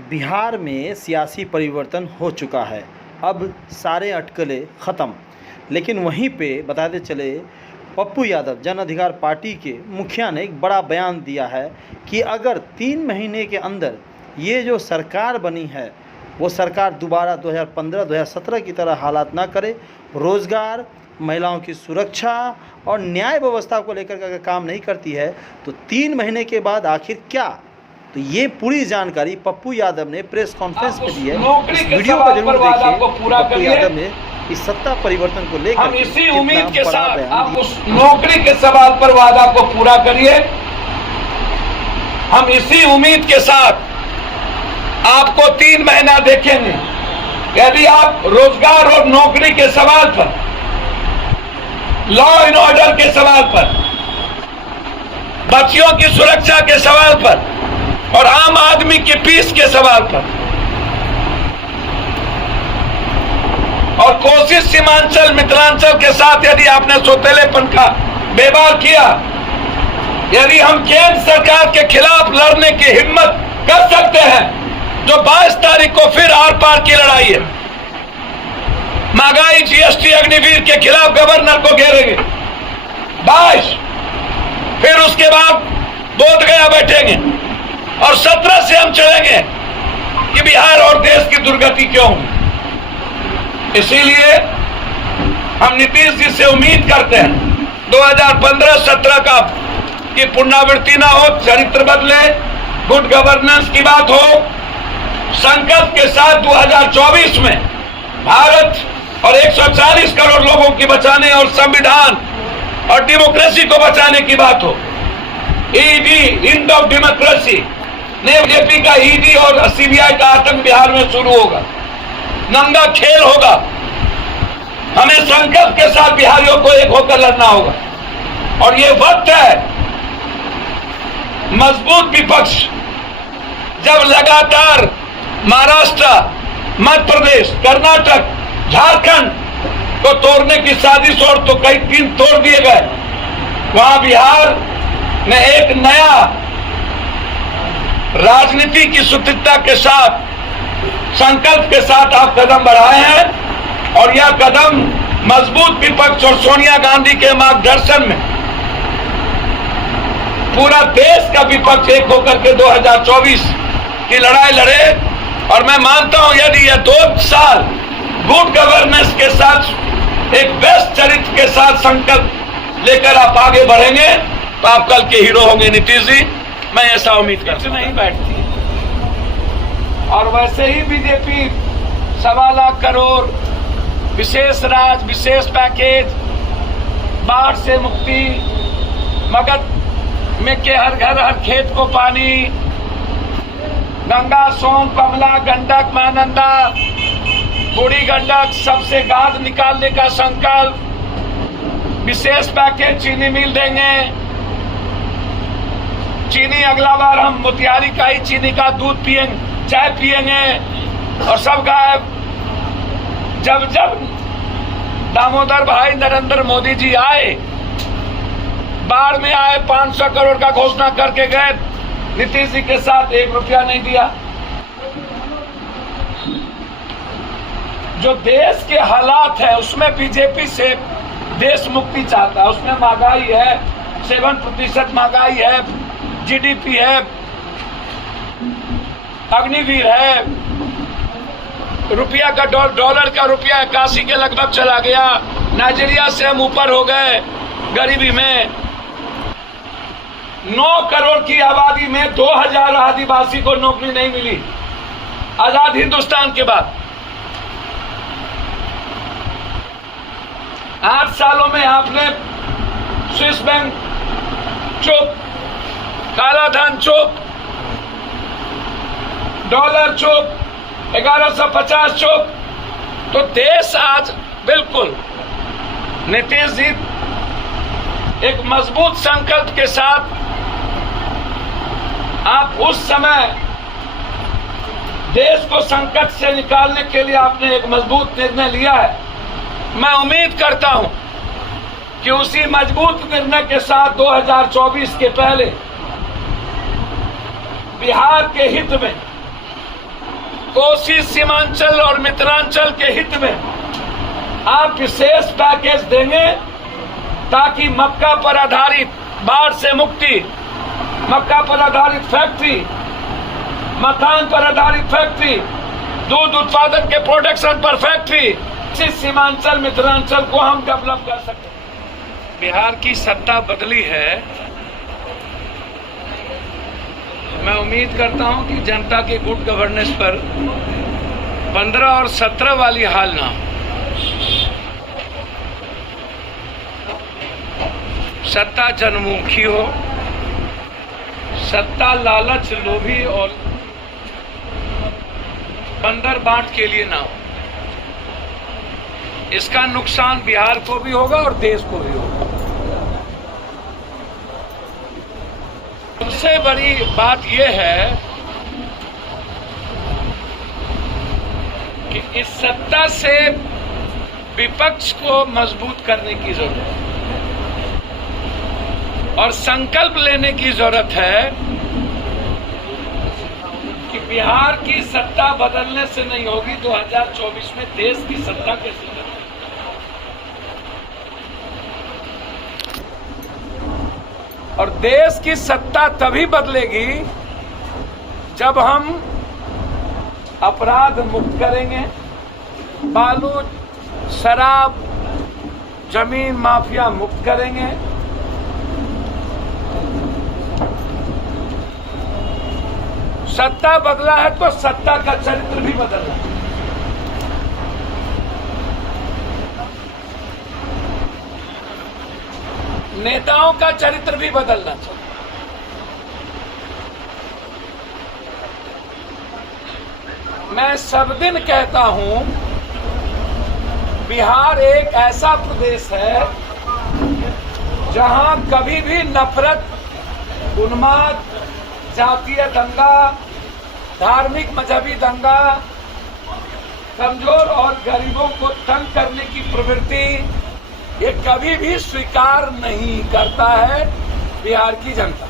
बिहार में सियासी परिवर्तन हो चुका है, अब सारे अटकलें ख़त्म। लेकिन वहीं पे बताते चले, पप्पू यादव जन अधिकार पार्टी के मुखिया ने एक बड़ा बयान दिया है कि अगर 3 महीने के अंदर ये जो सरकार बनी है वो सरकार दोबारा 2015-2017 की तरह हालात ना करे, रोज़गार, महिलाओं की सुरक्षा और न्याय व्यवस्था को लेकर के अगर काम नहीं करती है तो 3 महीने के बाद आखिर क्या। तो ये पूरी जानकारी पप्पू यादव ने प्रेस कॉन्फ्रेंस में दी है। इस वीडियो को जरूर देखिए। पप्पू यादव ने इस सत्ता परिवर्तन को लेकर हम इसी उम्मीद के साथ आप उस नौकरी के सवाल पर वादा को पूरा करिए। हम इसी उम्मीद के साथ आपको 3 महीना देखेंगे। यदि आप रोजगार और नौकरी के सवाल पर, लॉ एंड ऑर्डर के सवाल पर, बच्चियों की सुरक्षा के सवाल पर और आम आदमी की फीस के सवाल पर और कोशिश सीमांचल मिथिलांचल के साथ यदि आपने सौतेलेपन का व्यवहार किया, यदि हम केंद्र सरकार के खिलाफ लड़ने की हिम्मत कर सकते हैं, जो 22 तारीख को फिर आर पार की लड़ाई है, महंगाई, जीएसटी, अग्निवीर के खिलाफ गवर्नर को घेरेंगे 22, फिर उसके बाद बोध गया बैठेंगे और 17 से हम चलेंगे कि बिहार और देश की दुर्गति क्यों। इसीलिए हम नीतीश जी से उम्मीद करते हैं 2015-17 का की पुनरावृत्ति ना हो, चरित्र बदले, गुड गवर्नेंस की बात हो, संकल्प के साथ 2024 में भारत और 140 करोड़ लोगों की बचाने और संविधान और डेमोक्रेसी को बचाने की बात हो। ED, end of democracy, BJP का ईडी और सीबीआई का आतंक बिहार में शुरू होगा, नंगा खेल होगा। हमें संकल्प के साथ बिहारियों को एक होकर लड़ना होगा और ये वक्त है मजबूत विपक्ष जब लगातार महाराष्ट्र, मध्य प्रदेश, कर्नाटक, झारखंड को तोड़ने की साजिश और तो कई 3 तोड़ दिए गए, वहां बिहार ने एक नया राजनीति की सूत्रता के साथ, संकल्प के साथ आप कदम बढ़ाए हैं और यह कदम मजबूत विपक्ष और सोनिया गांधी के मार्गदर्शन में पूरा देश का विपक्ष एक होकर के 2024 की लड़ाई लड़े। और मैं मानता हूं यदि यह 2 साल गुड गवर्नेंस के साथ, एक बेस्ट चरित्र के साथ संकल्प लेकर आप आगे बढ़ेंगे तो आप कल के हीरो होंगे नीतीश जी, मैं ऐसा उम्मीद करता हूं। नहीं बैठती और वैसे ही बीजेपी 1.25 लाख करोड़ विशेष राज, विशेष पैकेज, बाढ़ से मुक्ति, मगध में के हर घर हर खेत को पानी, गंगा, सोन, कमला, गंडक, महानंदा, बूढ़ी गंडक सबसे गाद निकालने का संकल्प, विशेष पैकेज चीनी मिल देंगे। चीनी अगला बार हम मोतिहारी का ही चीनी का दूध पिएंगे, चाय पिएंगे और सब गायब। जब जब दामोदर भाई नरेंद्र मोदी जी आए, बाढ़ में आए, 500 करोड़ का घोषणा करके गए, नीतीश जी के साथ 1 रुपया नहीं दिया। जो देश के हालात है उसमें बीजेपी से देश मुक्ति चाहता है, उसमें महंगाई है, 7% महंगाई है, जीडीपी है, अग्निवीर है, रुपया का डॉलर का रुपया 81 के लगभग चला गया, नाइजीरिया से हम ऊपर हो गए गरीबी में। 9 करोड़ की आबादी में 2000 आदिवासी को नौकरी नहीं मिली आजाद हिंदुस्तान के बाद। 8 सालों में आपने स्विस बैंक चुप, काला धन चुप, डॉलर चुप, 1150 चुप। तो देश आज बिल्कुल नीतीश जी एक मजबूत संकल्प के साथ, आप उस समय देश को संकट से निकालने के लिए आपने एक मजबूत निर्णय लिया है। मैं उम्मीद करता हूं कि उसी मजबूत निर्णय के साथ 2024 के पहले बिहार के हित में कोसी सीमांचल और मिथिलांचल के हित में आप विशेष पैकेज देंगे ताकि मक्का पर आधारित बाढ़ से मुक्ति, मक्का पर आधारित फैक्ट्री, मखान पर आधारित फैक्ट्री, दूध उत्पादन के प्रोडक्शन पर फैक्ट्री, इस सीमांचल मिथिलांचल को हम डेवलप कर सकते हैं। बिहार की सत्ता बदली है, मैं उम्मीद करता हूं कि जनता के गुड गवर्नेंस पर 15 और 17 वाली हाल ना हो। सत्ता जनमुखी हो, सत्ता लालच, लोभी और बंदर बांट के लिए ना हो। इसका नुकसान बिहार को भी होगा और देश को भी होगा। सबसे बड़ी बात यह है कि इस सत्ता से विपक्ष को मजबूत करने की जरूरत है और संकल्प लेने की जरूरत है कि बिहार की सत्ता बदलने से नहीं होगी, 2024 में देश की सत्ता कैसे बदलेगी। और देश की सत्ता तभी बदलेगी जब हम अपराध मुक्त करेंगे, बालू, शराब, जमीन माफिया मुक्त करेंगे, सत्ता बदला है तो सत्ता का चरित्र भी बदलना है। नेताओं का चरित्र भी बदलना चाहिए। मैं सब दिन कहता हूं, बिहार एक ऐसा प्रदेश है जहां कभी भी नफरत, उन्माद, जातीय दंगा, धार्मिक मजहबी दंगा, कमजोर और गरीबों को तंग करने की प्रवृत्ति, ये कभी भी स्वीकार नहीं करता है बिहार की जनता।